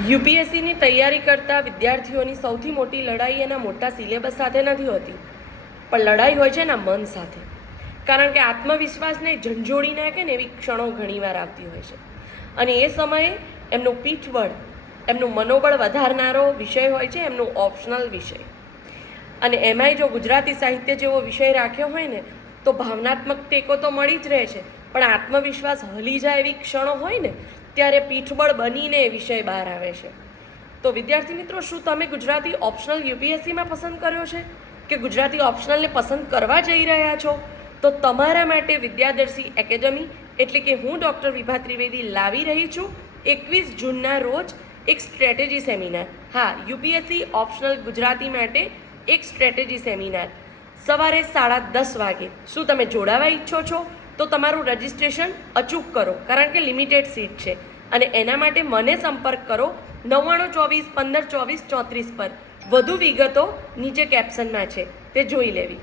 યુપીએસસીની તૈયારી કરતા વિદ્યાર્થીઓની સૌથી મોટી લડાઈ એના મોટા સિલેબસ સાથે નથી હોતી, પણ લડાઈ હોય છે એના મન સાથે. કારણ કે આત્મવિશ્વાસને ઝંઝોડી નાખે ને એવી ક્ષણો ઘણીવાર આવતી હોય છે, અને એ સમયે એમનું પીઠબળ, એમનું મનોબળ વધારનારો વિષય હોય છે એમનું ઓપ્શનલ વિષય. અને એમાંય જો ગુજરાતી સાહિત્ય જેવો વિષય રાખ્યો હોય ને તો ભાવનાત્મક ટેકો તો મળી જ રહે છે, પણ આત્મવિશ્વાસ હલી જાય એવી ક્ષણો હોય ને ત્યારે પીઠબળ બનીને એ વિષય બહાર આવે છે. તો વિદ્યાર્થી મિત્રો, શું તમે ગુજરાતી ઓપ્શનલ યુપીએસસીમાં પસંદ કર્યો છે કે ગુજરાતી ઓપ્શનલને પસંદ કરવા જઈ રહ્યા છો? તો તમારા માટે વિદ્યાદર્શી એકેડમી એટલે કે હું ડૉક્ટર વિભા ત્રિવેદી લાવી રહી છું 21 જૂનના રોજ એક સ્ટ્રેટેજી સેમિનાર. હા, યુપીએસસી ઓપ્શનલ ગુજરાતી માટે એક સ્ટ્રેટેજી સેમિનાર સવારે 10:30 વાગે. શું તમે જોડાવા ઈચ્છો છો? તો તમારું રજિસ્ટ્રેશન અચૂક કરો, કારણ કે લિમિટેડ સીટ છે, અને એના માટે મને સંપર્ક કરો 9924 15 24 34 પર. વધુ વિગતો નીચે કેપ્શનમાં છે, તે જોઈ લેવી.